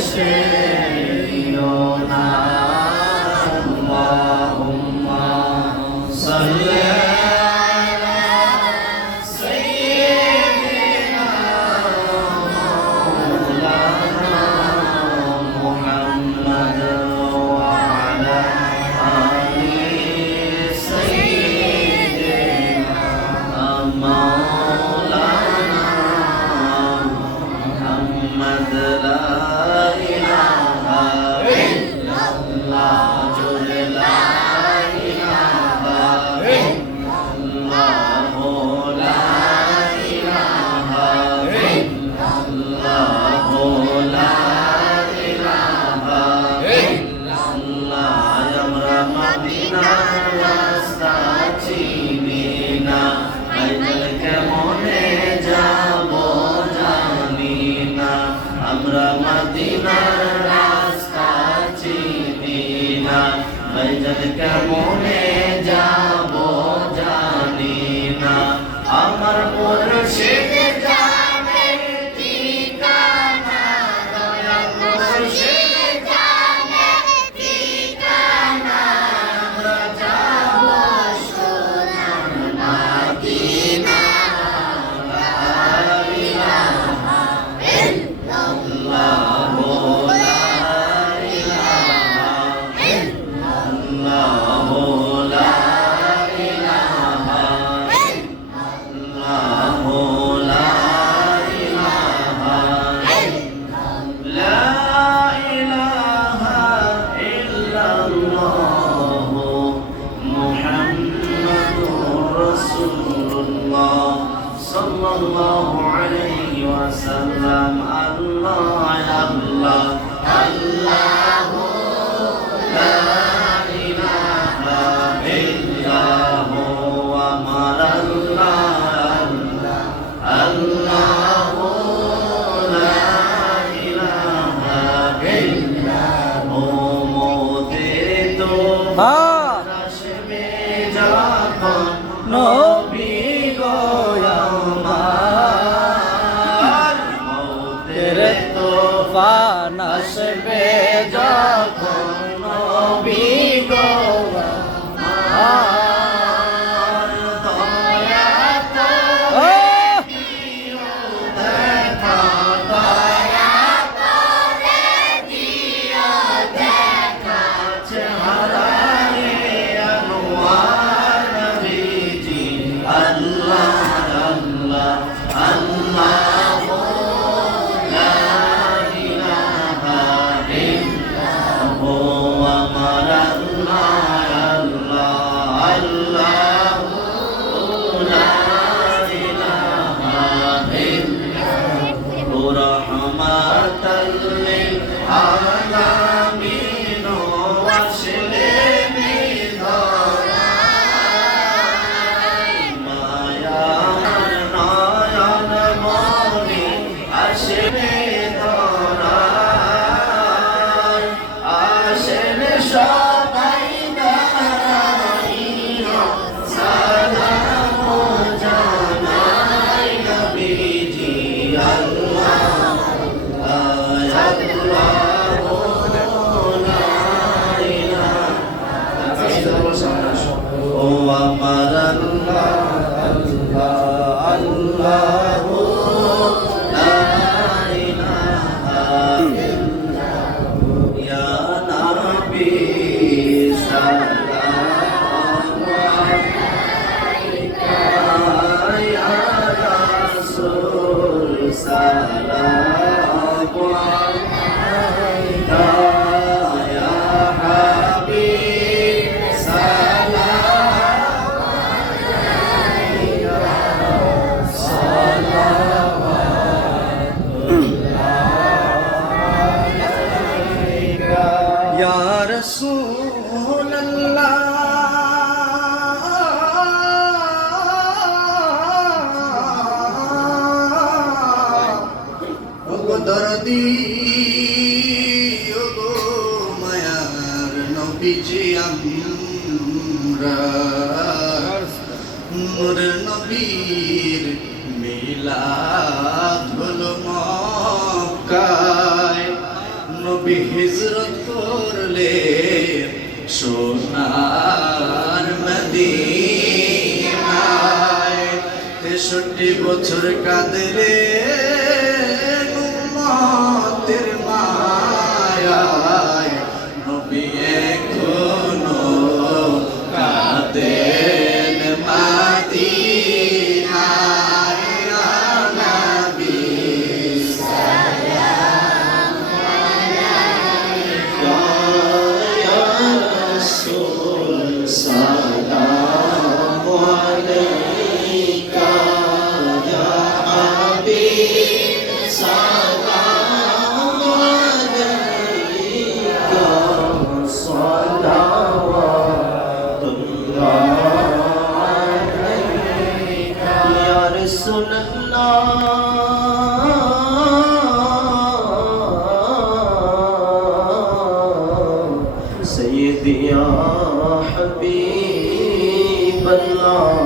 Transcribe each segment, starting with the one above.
এসে দিও না আল্লাহুম্মা সাল্লি আলা সাইয়্যিদিনা মাওলানা মুহাম্মদ ওয়া আলা আলি সাইয়্যিদিনা মাওলানা মুহাম্মদ লা ইলাহা ইল্লাল্লাহ জোরে লা ইলাহা ইল্লাল্লাহ লা ইলাহা ইল্লাল্লাহ লা ইলাহা ইল্লাল্লাহ আমরা মদিনার রাস্তা চিনি না আইলে কেমনে যাব জানি না আমরা মদিনার রাস্তা চিনি না আইলে কেমনে যাব জানি না আমার মুর্শিদ জানে ঠিকানা দয়াল মুর্শিদ জানে ঠিকানা আমরা যাব সোনার মদিনা লা ইলাহা ইল্লাল্লাহ লা ইলাহা ইল্লাল্লাহ লা ইলাহা ইল্লাল্লাহ লা ইলাহা লা ইলাহা ইল্লাল্লাহ মুহাম্মাদুর রাসূলুল্লাহ সাল্লাল্লাহু আলাইহি ওয়াসাল্লাম আল্লাহ আল্লাহ আল্লাহু লা ইলাহা ইল্লাহু আমার আল্লাহ আল্লাহু লা ইলাহা ইল্লাহু মোদের তো আসবে যখন নবী গো আমার মওতের তুফান আসবে যখন নবী গো আমার দয়া করে দিও দেখা দয়া করে দিও দেখা চেহারায়ে আনোয়ার নবীজি আল্লাহ আল্লাহ আল্লাহু লা ইলাহা ইল্লাহু আমার আল্লাহ আল্লাহ আল্লাহু লা ইলাহা ইল্লাহু রাহমাতাল লিল আলামিন ওয়াসলিমি ধরাই মায়ার নয়ন মনি আসবে ধরাই আসেন সবাই দাঁড়াইয়া সালাম জানাই নবীজি আল্লাহ আল্লাহু লা ইলাহা ও আমার আল্লাহ আল্লাহ আল্লাহু লা ইলাহা ইল্লাহু ইয়া নবী সালাম আলাইকা ইয়া রাসূল সালাম আলাইকা ইয়া হাবিব সালাম আলাইকা সালাওয়াতুল্লাহ ইয়া রাসূলুল্লাহ ওগো দরদি ওগো মায়ার নবীজি আমরা নূর নবীর মিলাদ হলো মক্কায় নবী হিজরত করলে সোনার মদিনায় 63 বছর কাঁদলে উম্মতের মায়ায় নবী এখনো কাঁদেন মদিনায় ইয়া নবী সালাম আলাইকা ইয়া রাসূল সালাম আলাইকা ইয়া হাবিব সালাম আলাইকা সালাওয়াতুল্লাহ আলাইকা ইয়া রাসূলুল্লাহ سيدي يا حبيب الله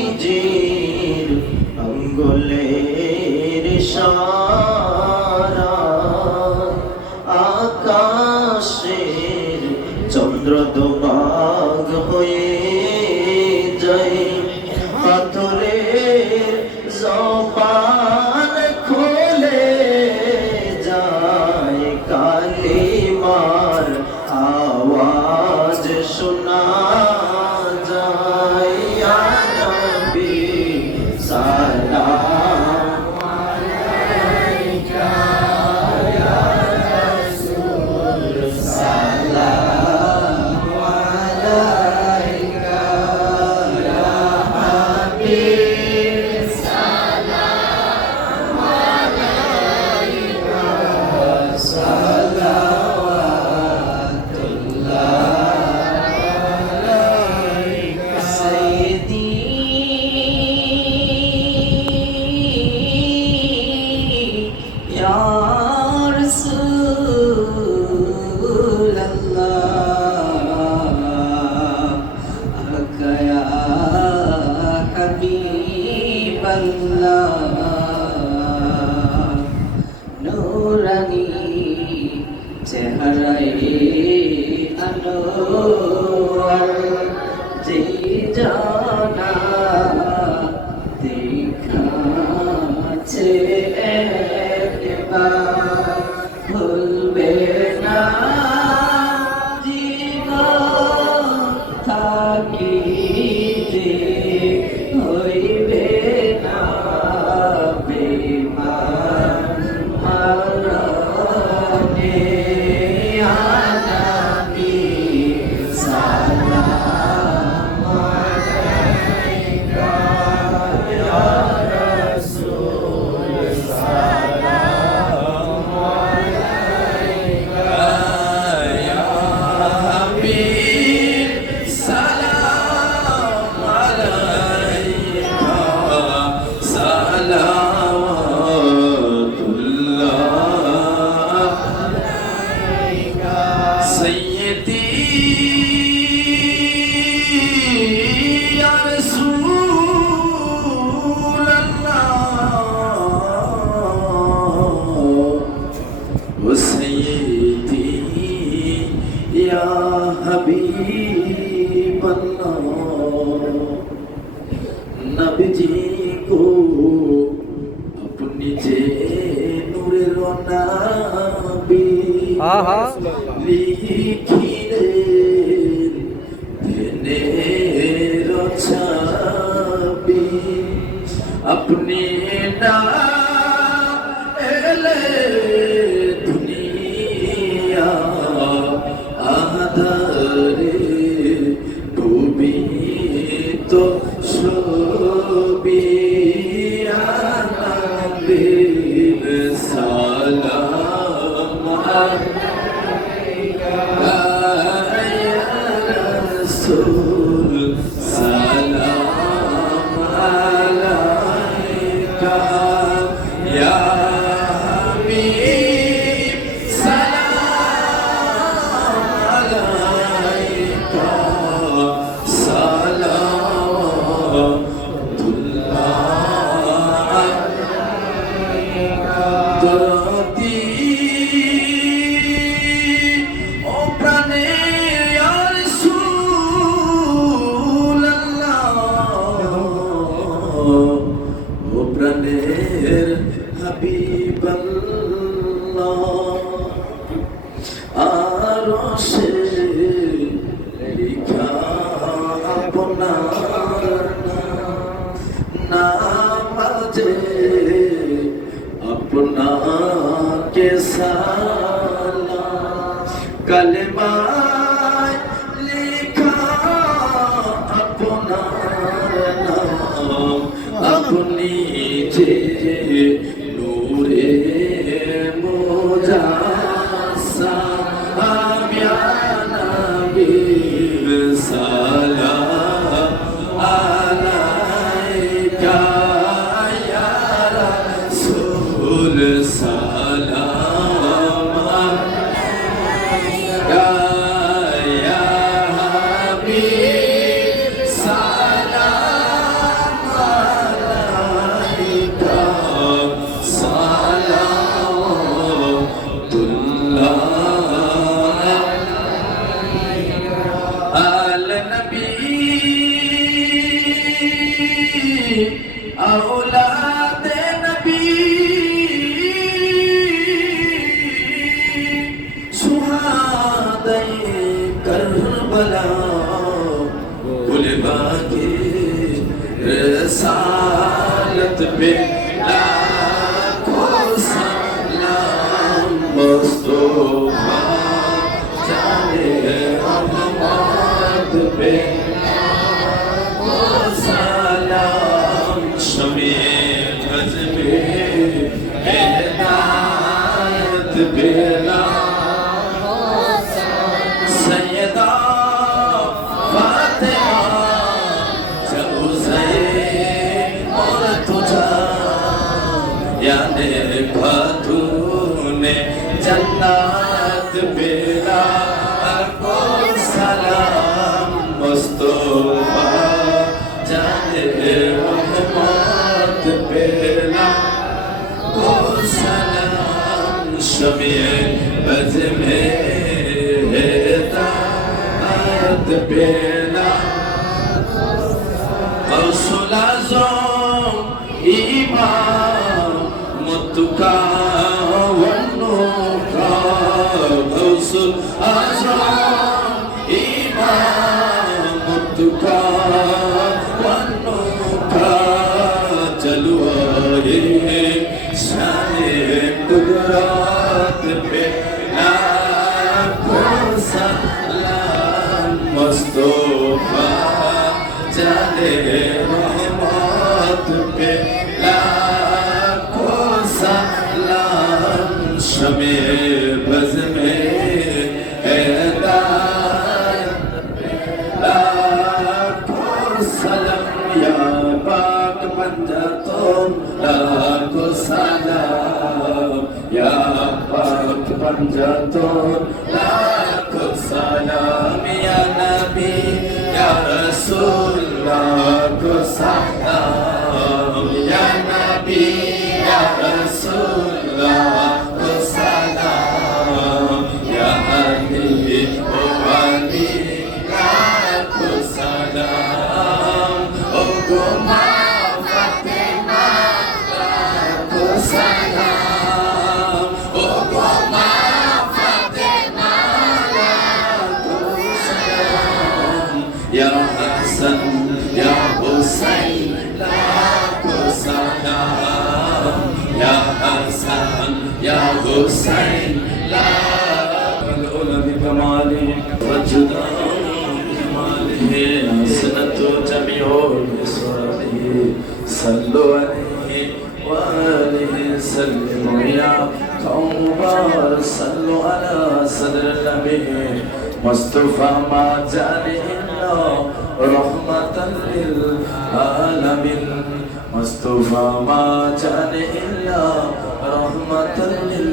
নবীজির আঙ্গুলের ইশারায় আকাশের চন্দ্র দোবাগ হয়ে যায় পাথরের জবান খুলে যায় কালিমার আওয়াজ শোনা যায় ইয়া নবী সালাম আলাইকা ইয়া রাসূল সালাম আলাইকা ইয়া হাবিব সালাম আলাইকা সালাওয়াতুল্লাহ আলাইকা সাইয়্যিদি ইয়া রাসূলুল্লাহ আকা ইয়া হাবিবাল্লাহ নূরানী চেহারায় আনোয়ার যে জানা দেখাছে একবার ভুলবে না জীবন থাকিতে হইবে না বেঈমান মারণে ইয়া নবী সালাম আলাইকা ইয়া রাসূল সালাম আলাইকা ইয়া হাবিব সালাম আলাইকা সালাওয়াতুল্লাহ আলাইকা সাইয়্যিদি ইয়া রাসূলুল্লাহ ও সাইয়্যিদি ইয়া হাবিবাল্লাহ নবীজি को अपनी जे नूरेर नबी লিখিলেন ধ্যানের ছবি अपनी ना एले दुनिया आधारे डूबी तो ছবি আনবীর সালাম আলাইকা ইয়া রাসূল সালাম আলাইকা ইয়া হাবিব সালাম আলাইকা সালাওয়াতুল্লাহ আলাইকা কুদরতি ও প্রাণে ইয়া রাসূলুল্লাহ ও প্রাণের হাবিবাল্লাহ আরশে লিখা আপনার নাম আছে আপনাকে সালাম কলমায় লিখা আপনার নাম আপনি যে নূরে মুজাসসাম ইয়া নবী সালাম আলাইকা ইয়া রাসূল সালাম আলাইকা ইয়া হাবিব সালাম আলাইকা সালাতুল্লাহ আল নবী औलाद नबी सुहादे करबला गुलबा के रसालत पे लाखों सलाम मुस्तफा जाने अहमद पे बेला सैयदा फातिमा चौसे और तुझा याने खातूने जन्नत बेला को सलाम मुस्तफा जाने रहमत बेला को सलाम शमीए बज़ में हिदायत बेला गौसुल आज़म इमाम मुत्तका वन्नुका गौसुल आज़म इमाम मुत्तका वन्नुका जलवाए शाने कुदरत पे लाखों सलाम मुस्तफा जाने रहमत पे लाखों सलाम शमे बज़ में हिदायत लाखों सलाम या पाक पंजातों लाखों सलाम या पाक पंजातों लाखों सलाम या नबी या रसूल लाखों सलाम या नबी या रसूल लाखों सलाम या अली ओ अली लाखों सलाम ओ गुमा फातिमा लाखों सलाम ओ गुमा फातिमा लाखों सलाम या हसन या हुसैन लाखों सलाम या हसन या हुसैन लाखों कमाली वजुदा कमाली हसनत जमीओ निसाई सल्लु अलैहि व आलिहि सल्लिमु या कौमर सल्लु अला सदर नबी मुस्तफा मा जाने रहमतन लिल आलमीन मुस्तफा मा जाने इल्ला रहमतन लिल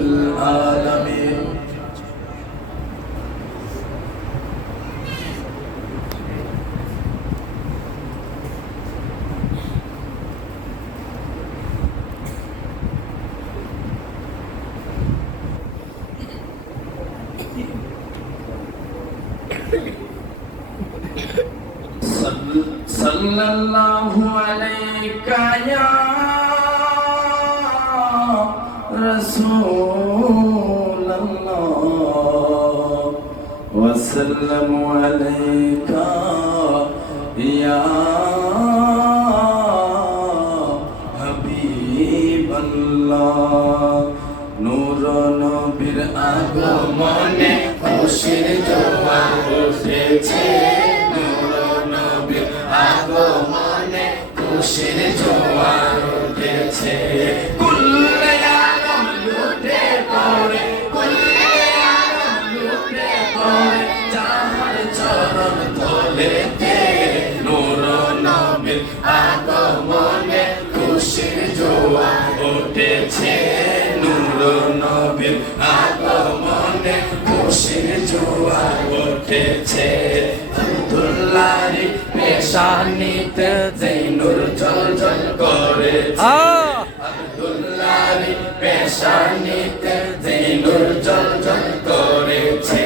आलमीन সাল্লাল্লাহু আলাইকা ইয়া রাসূলুল্লাহ ওয়া সাল্লামু আলাইকা ইয়া হাবিবাল্লাহ। নূর নবীর আগমনে খুশির জোয়ার উঠেছে, নূর নবীর আগমনে খুশির জোয়ার উঠেছে। কুল্লে আলম লুটে পড়ে, কুল্লে আলম লুটে পড়ে যাহার চরণ তলেতে, নূর নবীর আগমনে খুশির জোয়ার উঠেছে, নূর নবীর আগমনে খুশির জোয়ার উঠেছে। আব্দুল্লাহর পেশানিতে যেই নূর জ্বলজ্বল করেছে, আব্দুল্লাহর পেশানিতে যেই নূর জ্বলজ্বল করেছে,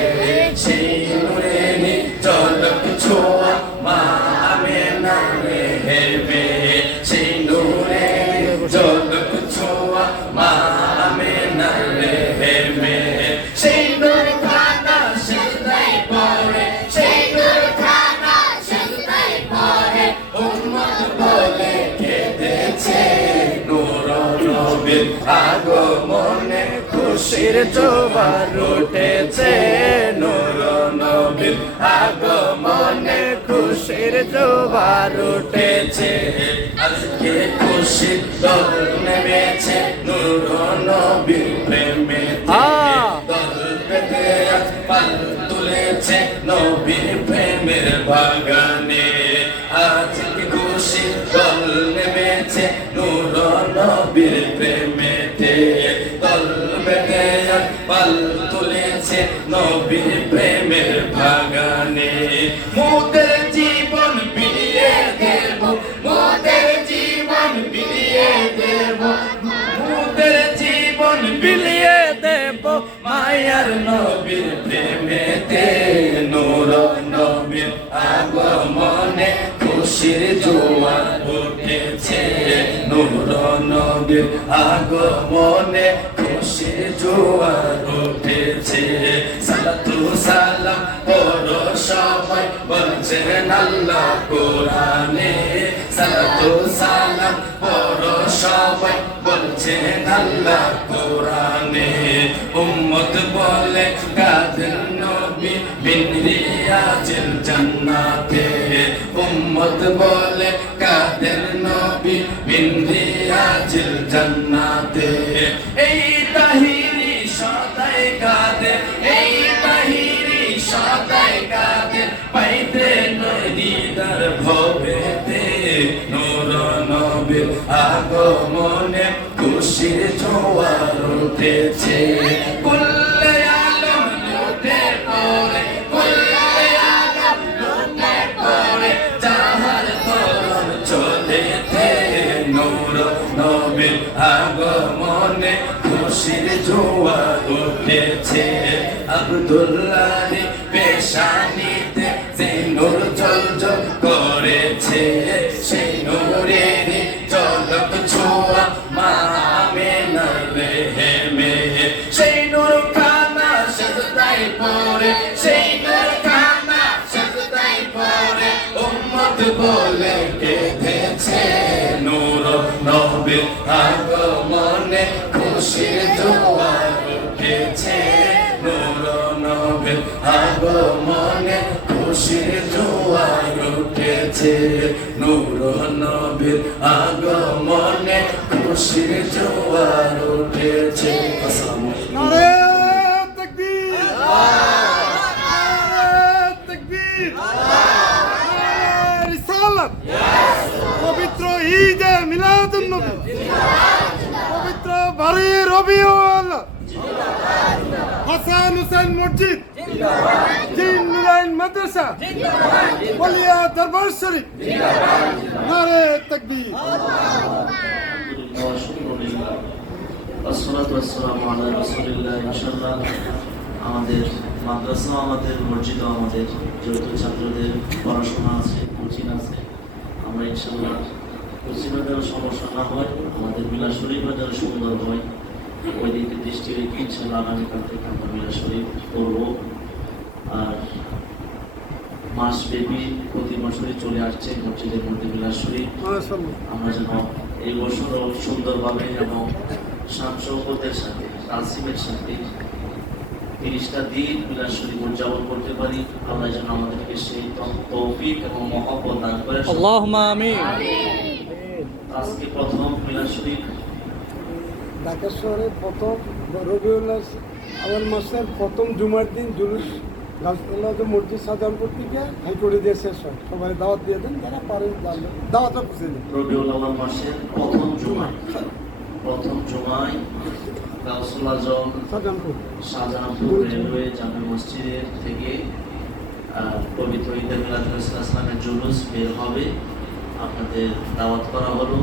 সেই নূরেরই ঝলক ছোঁয়া মা আমিনার হেবে, সেই নূরেরই ঝলক ছোঁয়া মা আমিনার হেবে। সেই নূর খানা সিজদায় পড়ে, সেই নূর খানা সিজদায় পড়ে উম্মত বলে কেঁদেছে, নূর নবীর আগমনে খুশির জোয়ার উঠেছে, নূর নবীর আগমনে খুশির জোয়ার উঠেছে। আজকে খুশির দল নেমেছে নূর নবীর প্রেমে, দল বেঁধে পাল তুলেছে নবীর প্রেমের বাগানে। আজকে খুশির দল নেমেছে নূর নবীর প্রেমেতে, দল বেঁধে পাল তুলেছে নবীর প্রেমের বাগানে। মোদের জীবন বিলিয়ে দেব, মোদের জীবন বিলিয়ে দেব, মোদের জীবন বিলিয়ে দেব মায়ার নবীর প্রেমেতে, নূর নবীর আগমনে খুশির জোয়ার উঠেছে, নূর নবীর আগমনে খুশির জোয়ার উঠেছে। সালাতু সালাম পড়ো সবাই বলছেন আল্লাহ কোরআনে, সালাতু সালাম পড়ো সবাই বলছেন আল্লাহ কোরআনে। উম্মত বলে কাদের নবী বিন রিয়াজিল জান্নাতে, উম্মত বলে কাদের নবী বিন রিয়াজিল জান্নাতে। এই তাহিরি সদাই কাদের, এই তাহিরি সদাই কাদের পাইতে নদীদার ভবেতে, নূর নবীর আগমনে খুশির জোয়ার উঠেছে। কুল্লে আলম লুটে পড়ে, কুল্লে আলম লুটে পড়ে যাহার তরণ চলেতে, নূর নবীর আগমনে খুশির জোয়ার উঠেছে। আব্দুল্লাহর পেশানিতে সেই নূর জ্বলজ্বল করেছে, সেই নূরেরই ঝলক ছোঁয়া মা আমিনার হেমে। সেই নূর খানা সিজদায় পড়ে, সেই নূর খানা সিজদায় পড়ে উম্মত বলে কেঁদেছে, নূর নবীর আগমনে খুশির জোয়ার উঠেছে, নূর নবীর আগমনে খুশির জোয়ার উঠেছে, নূর নবীর আগমনে খুশির জোয়ার উঠেছে। আসসালামু আলাইকুম। নারে তাকবীর, নারে তাকবীর, নারে রিসালাত। পবিত্র ঈদে মিলাদুন নবী, পবিত্র বারে রবিউল হাসান হুসেন মসজিদ, জিন নুরাইন মাদ্রাসা, বলিয়া দরবার শরীফ, নারে তাকবীর। আমাদের মাদ্রাসা, আমাদের মসজিদ, আমাদের যত ছাত্রদের পড়াশোনা আছে, কোচিং আছে, আমরা ইনশাআল্লাহ মুসলিমের যেন সমস্যা না হয়, আমাদের মিলাদ শরীফও যেন সুন্দর হয়, ওই দিকে দৃষ্টি রেখে ইনশাআল্লাহ আগামীকাল থেকে আমরা মিলাদ শরীফ করবো। আর মাসব্যাপী প্রতি বছরই চলে আসছে মসজিদের মধ্যে মিলাদ শরীফ। আমরা যেন এই বছরও সুন্দরভাবে এবং শান শৌকতের সাথে তাসিমের সাথে 30টা দিন মিলাদ শরীফ উদযাপন করতে পারি। আল্লাহ যেন আমাদেরকে সেই তৌফিক এবং মহব্বত দান করে। আল্লাহুম্মা আমিন। আজকে প্রথম মিলাদ শরীফ ঢাকা শহরে প্রথম রবিউল আউয়াল মাসের প্রথম জুমার দিন জুলুস গাছতলা মসজিদ সাজানপুর থেকে হাইকোর্টে দিয়ে শেষ হয়। সবাই দাওয়াত দিয়ে দেন, যারা পারেন দাওয়াতটা পৌঁছে দেন। রবিউল আউয়াল মাসের প্রথম জুমায় গাউসুল আজম শাহজাহানপুর রেলওয়ে জামে মসজিদের থেকে পবিত্র ঈদে মিলাদুল ইসলামের জুলুস বের হবে। আপনাদের দাওয়াত করা হলো।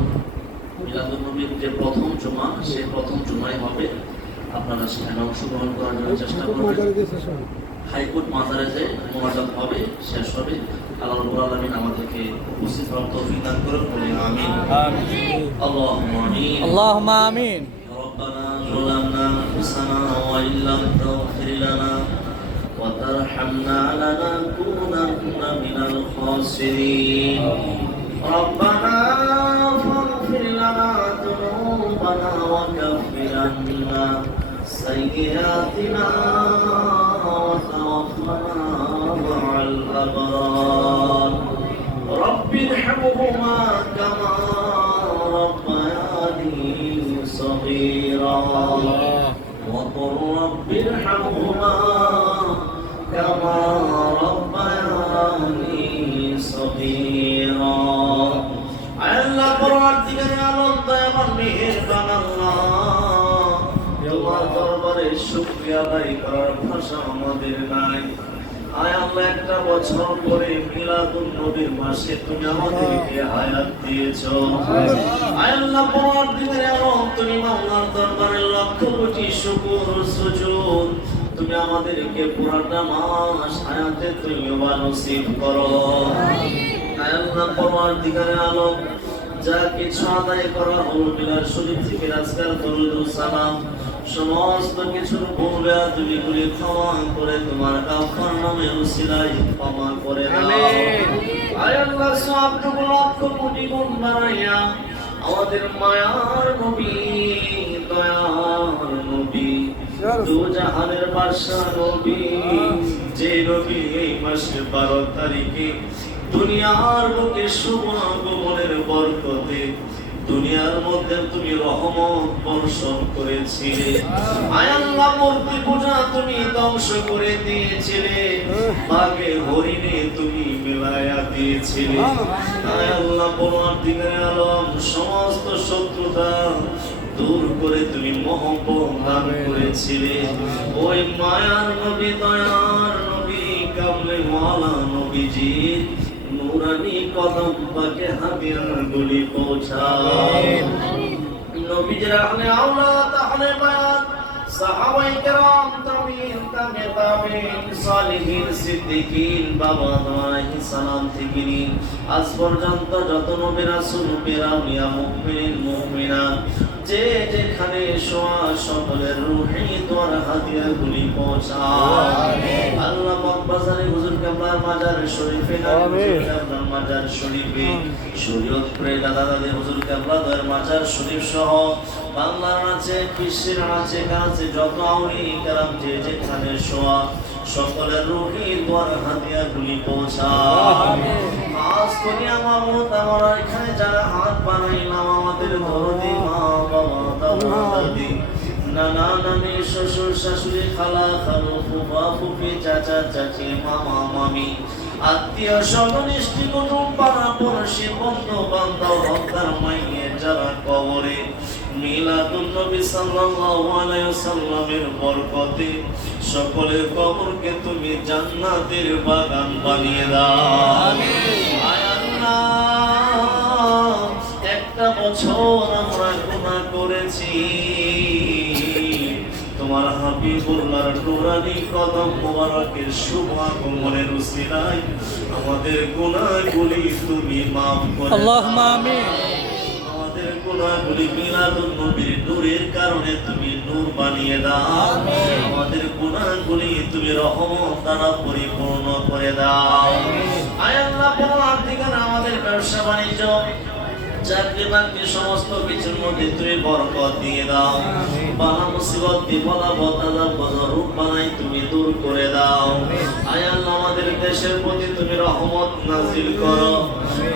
মিলাদুন নবীর যে প্রথম জুমা, সেই প্রথম জুমাই হবে। আপনারা সেখানে অংশগ্রহণ করার জন্য চেষ্টা করবেন। হাইকোর্ট মাজারে যে মোনাজাত হবে, শেষ হবে। আল্লাহ রাব্বুল আলামিন আমাদেরকে উপস্থিত হওয়ার তৌফিক দান করুন। বলি আমিন। আল্লাহুম্মা আমিন। আল্লাহুম্মা আমিন। ربنا ظلمنا أنفسنا وإن لم تغفر لنا وترحمنا لنكونن من الخاسرين ربنا فاغفر لنا ذنوبنا وكفر عنا سيئاتنا وتوفنا مع الأبرار رب ارحمهما كما ربياني صغيرا وقل رب ارحمهما كما ربياني صغيرا আল্লাহ পরবর্তীকালে আনন্দ এবং মেহেরবান আল্লাহ, তোমার দরবারে শুকরিয়া আদায় করার ভাষা আমাদের নাই। আয় আল্লাহ, একটা বছর পরে মিলাদুন নবীর মাসে তুমি আমাদেরকে হায়াত দিয়েছো। আয় আল্লাহ পরবর্তীকালে আলম, তুমি আল্লাহর দরবারে লক্ষ কোটি শুকর সুজুদ, তুমি আমাদেরকে পুরাটা মাস হায়াতে তুমি নসিব করো। আয় আল্লাহ পরবর্তীকালে আলম, যা কিছু আদায় করা হলো মিলাদ শরীফ থেকে আজকাল দরুদ ও সালাম, সমস্ত কিছুর ভুল বেয়াদবিগুলি ক্ষমা করে তোমার গাফফার নামে উসিলায় ক্ষমা করে দাও। আয় আল্লাহ, সবটুকু লক্ষ কোটি গুণ বাড়াইয়া আমাদের মায়ার নবী, দয়ার নবী, দুজাহানের বাদশা নবী, যে নবী এই মাসের 12 তারিখে দুনিয়ার বুকে শুভ আগমনের বরকতে দুনিয়ার মধ্যে তুমি রহমত বর্ষণ করেছিলে। আয় আল্লাহ, মূর্তি পূজা তুমি ধ্বংস করে দিয়েছিলে, বাগে হরিণে তুমি মিলায়া দিয়েছিলে। আয় আল্লাহ পরবর্তীকালে আলম, সমস্ত শত্রুতা দূর করে তুমি মহব্বত দান করেছিলে। ওই মায়ার নবী, দয়ার নবী, কামলে ওয়ালা নবীজি নুরানি কদম পাকে হাদিয়ার গুলি পৌঁছায়। নবীজির আহলে আওলাদ, আহলে বায়াত, সাহাবায়ে কেরাম, তাবিঈন, তাবিঈন, সালিহিন, সিদ্দিকিন, বাবা আলাইহিস সালাম থেকে নিয়ে আজ পর্যন্ত যত নবী রাসূল, পেরাউনিয়া, মুমিন, মুমিনাত যে যেখানে শোয়া সকলের রূহে দোয়ার হাদিয়াগুলি পৌঁছায়। আল্লাহ মকবাজারে হুজুর কেবলার মাজার শরীফে, হুজুর কেবলার মাজার শরীফে, শরীয়তপুরে দাদা দাদি হুজুর কেবলার মাজার শরীফ সহ বাংলার আছে, বিশ্বের আছে, কাছে যত আউলিয়া কেরাম যে যেখানে শোয়া সকলের রূহে দোয়ার হাদিয়াগুলি পৌঁছায়। আজ করি আমার মত, আমরা এখানে যারা হাত বানাইলাম, আমাদের দরদি মা বাবা, দাদা দাদি, নানা নানি, শ্বশুর শাশুড়ি, খালা খালু, ফুফা ফুফি, চাচা চাচি, মামা মামি, আত্মীয় স্বজন, ইষ্টি কুটুম, পাড়া পড়শি, বন্ধু বান্ধব, হত্যার মাইয়ের যারা কবরে মিলাদুন নবী সাল্লাল্লাহু আলাইহি ওয়াসাল্লামের বরকতে সকলের কবরকে তুমি জান্নাতের বাগান বানিয়ে দাও। আয় আল্লাহ, একটা বছর আমরা গুনাহ করেছি, তোমার হাবিবুল্লাহর নুরানি কদম মোবারকের শুভ আগমনের উসিলায় আমাদের গুনাহগুলি তুমি মাফ করে দাও। আল্লাহুম্মা আমিন। আমাদের গুনাহগুলি মিলাদুন নবীর নূরের কারণে তুমি নূর বানিয়ে দাও। আমাদের গুনাহগুলি তুমি রহমত দ্বারা পরিপূর্ণ করে দাও। আয় আল্লাহ, পরবর্তীকালে আমাদের ব্যবসা বাণিজ্য চাকরি বাকরি সমস্ত কিছুর মধ্যে তুমি বরকত দিয়ে দাও। বালা মুসিবত বিপদ আপদ আযাব গজব বানাই তুমি দূর করে দাও। আয় আল্লাহ, আমাদের দেশের প্রতি তুমি রহমত নাজিল করো।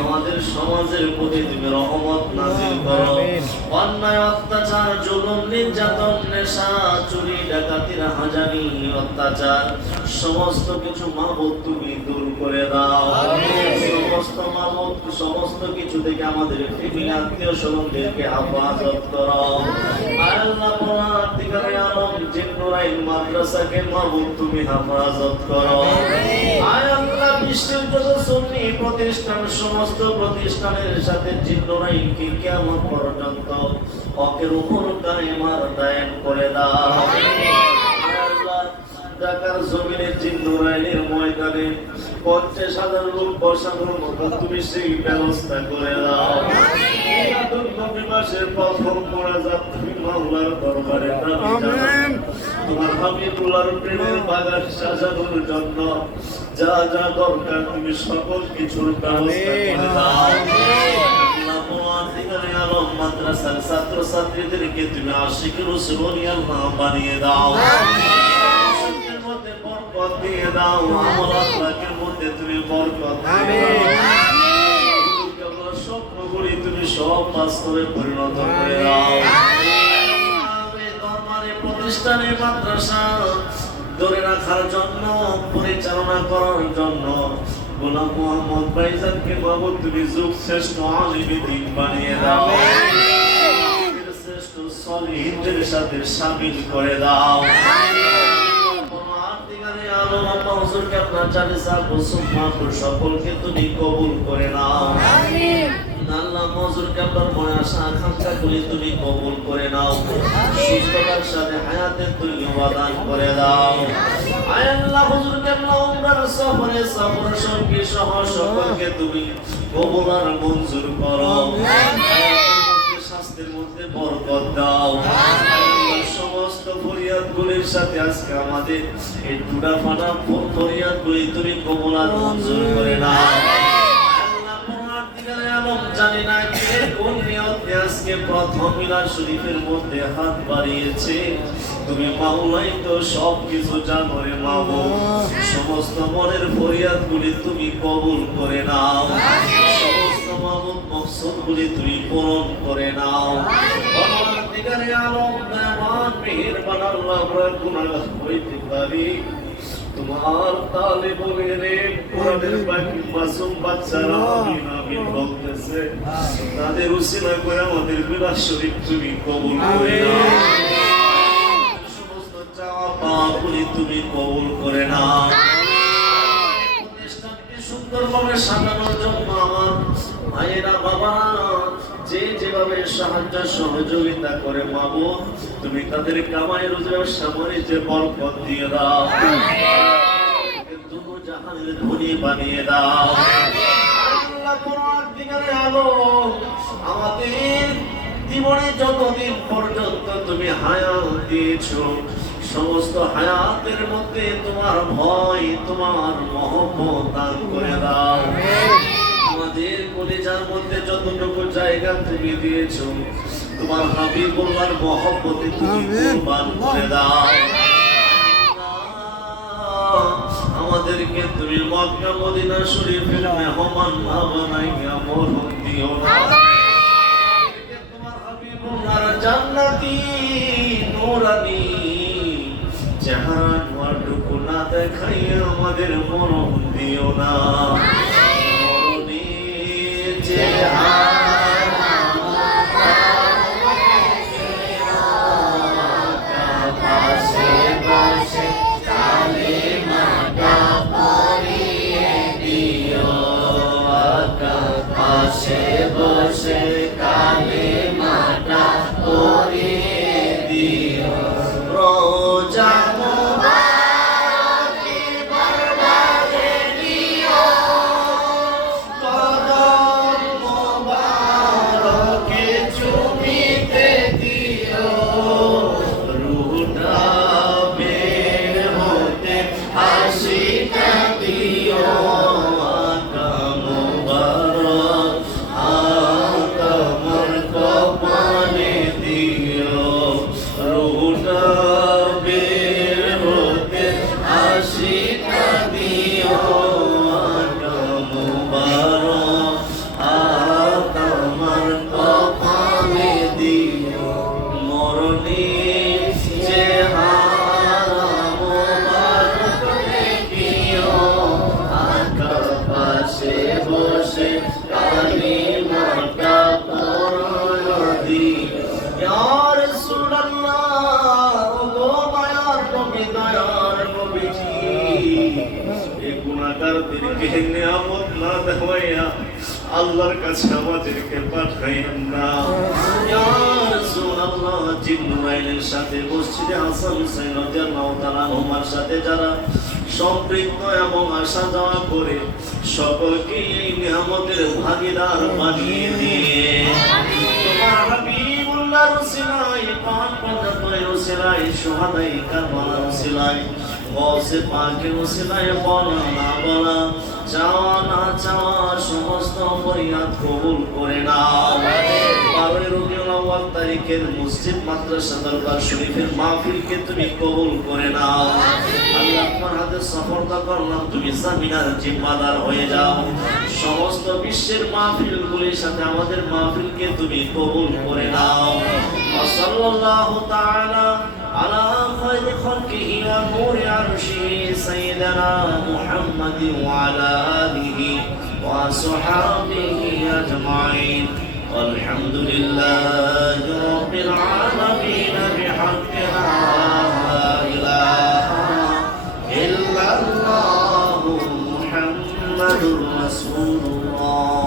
আমাদের সমাজের প্রতি তুমি রহমত নাজিল করো। অন্যায় অত্যাচার জুলুম নির্যাতন নেশা চুরি ডাকাতি রাহাজানি অত্যাচার সমস্ত কিছু মাবুদ তুমি দূর করে দাও। সমস্ত মাবুদ সমস্ত কিছু থেকে আমাদের ফ্যামিলি আত্মীয় স্বজনদেরকে হেফাজত করো। আল্লাহ, পরবর্তীকালে আলম জিন্নুরাইন মাদ্রাসাকে মাবুদ তুমি হেফাজত করো। আয় আল্লাহ, বিশ্বের যত সুন্নি প্রতিষ্ঠান সমস্ত প্রতিষ্ঠানের সাথে জিন্নুরাইনকে কিয়ামত পর্যন্ত হকের উপর কায়েমার দায়েম করে দাও। আয় আল্লাহ, ঢাকার জমিনে জিন্নুরাইনের ময়দানে 50,000 লোক বসানোর মতো তুমি সেই ব্যবস্থা করে দাও। মিলাদুন নবী মাসের প্রথম মোনাজাত তুমি মাওলার দরবারে দাবি জানাও। তোমার হাবিবুল্লাহর প্রেমের বাগান সাজানোর জন্য যা যা দরকার তুমি সকল কিছুর ব্যবস্থা করে দাও। আল্লাহ, পরবর্তীকালে আলম মাদ্রাসার ছাত্র ছাত্রীদেরকে তুমি আশিক রাসূল আল্লাহ বানিয়ে দাও। আশিকের মধ্যে বরকত দিয়ে দাও। আমল আখলাকের মধ্যে তুমি বরকত দিয়ে দাও। স্বপ্নগুলি তুমি সব বাস্তবে পরিণত করে দাও। দরবারে প্রতিষ্ঠানে মাদ্রাসা ধরে রাখার জন্য পরিচালনা করার জন্য গোলাম মোহাম্মদ ভাইজানকে মাবুদ তুমি যুগ শ্রেষ্ঠ আলিমে দ্বীন বানিয়ে দাও। শ্রেষ্ঠ সলিহীনদের সাথে শামিল করে দাও। পরবর্তীকালে আলম আল্লাহ হুজুরকে আপনার জালিসা কুসুম মাহফিল সকলকে তুমি কবুল করে নাও। আল্লাহ, হুজুরকে আপনার মনে আসা আকাঙ্ক্ষাগুলি তুমি কবুল করে নাও। সুস্থতার সাথে হায়াতের তুমি দান করে দাও। আয় আল্লাহ, হুজুরকে আপনার উমরার সফরে সফর সঙ্গী সহ সকলকে তুমি কবুল আর মঞ্জুর করো। স্বাস্থ্যের মধ্যে বরকত দাও। সমস্ত ফরিয়াদগুলির সাথে আজকে আমাদের এই টুডা ফাটা ফরিয়াদগুলি তুমি কবুল আর মঞ্জুর করে নাও। জানি না কে কোন নিয়তে আজকে প্রথম মিলাদ শরীফের মধ্যে হাত বাড়িয়েছে। তুমি মাওলাই তো সব কিছু জানো রে মাবুদ। সমস্ত মনের ফরিয়াদগুলি তুমি কবুল করে নাও। সমস্ত মাবুদ মকসদগুলি তুমি পূরণ করে নাও। পরবর্তীকালে আলম মেহমান মেহেরবান আল্লাহ, আমরা গুনাহগার হইতে পারি। তোমার তালিবুনের কোরআনের বাকি মাসুম বাচ্চারা আমিন আমিন বলতেছে। তাদের উসিলা করে আমাদের মিলাদ শরীফ তুমি কবুল করে নাও। সমস্ত চাওয়া পাওয়াগুলি তুমি কবুল করে নাও। প্রতিষ্ঠানকে সুন্দরভাবে সাজানোর জন্য আমার ভাইয়েরা বাবারা যে যেভাবে সাহায্য সহযোগিতা করে মাবুদ তুমি তাদের কামাই রোজগার সামরিতে বরকত দিয়ে দাও। দুনো জাহানের ধনী বানিয়ে দাও। আল্লাহ, পরবর্তীকালে আলম আমাদের জীবনে যতদিন পর্যন্ত তুমি হায়াত দিয়েছো সমস্ত হায়াতের মধ্যে তোমার ভয় তোমার মহব্বত দান করে দাও। আমাদের কলিজার মধ্যে যতটুকু জায়গা তুমি দিয়েছো তোমার হাবিবুল্লাহর মহব্বতে তুমি কুরবান করে দাও। আমাদেরকে তুমি মক্কা মদিনা শরীফের মেহমান না বানাইয়া মরণ দিও না। তোমার হাবিবুল্লাহর জান্নাতি নূরানি চেহারা নোয়াটুকু না দেখাইয়া আমাদের মরণ দিও না। বসে কবির হতে আশিকা দিও আকা মুবারক তোমার কপালে দিও মরণি চেহারা মুবারক দেখিও আকা পাশে বসে কালিমাটা পড়ো দিও ইয়া রাসূলুল্লাহ গো মায়ার নবী দয়ার নবীজি এই গুনাহগারদেরকে নিয়ামত না দেওয়াইয়া আল্লাহর কাছে আমাদেরকে পাঠাইয়েন না ইয়া রাসূলুল্লাহ জিবরাইলের সাথে মসজিদে হাসান হুসাইন রাদিয়াল্লাহু তাআলা আনহুমার সাথে যারা সম্পৃক্ত এবং আসা যাওয়া করে সকলকে এই নিয়ামতের ভাগীদার বানিয়ে দিয়ে তোমার হাবিবুল্লাহর উসিলায় পাক পর্দার উসিলায় শুহাদায়ে কারবালার উসিলায় গৌসে পাকের উসিলায় বলা না বলা চাওয়া না চাওয়া সমস্ত ফরিয়াদ কবুল করে নাও 12 রবিউল আউয়াল তারিখের মসজিদ মাদ্রাসা দরবার শরীফের মাহফিলকে তুমি কবুল করে নাও আল্লাহ তোমার হাতে সফরতা করলাম তুমি জামিনার জিম্মাদার হয়ে যাও সমস্ত বিশ্বের মাহফিলগুলির সাথে আমাদের মাহফিলকে তুমি কবুল করে নাও সাল্লাল্লাহু তাআলা على خير خلقه ونور عرشه سيدنا محمد وعلى آله وصحابه أجمعين والحمد لله رب العالمين بحق لا إله إلا الله محمد رسول الله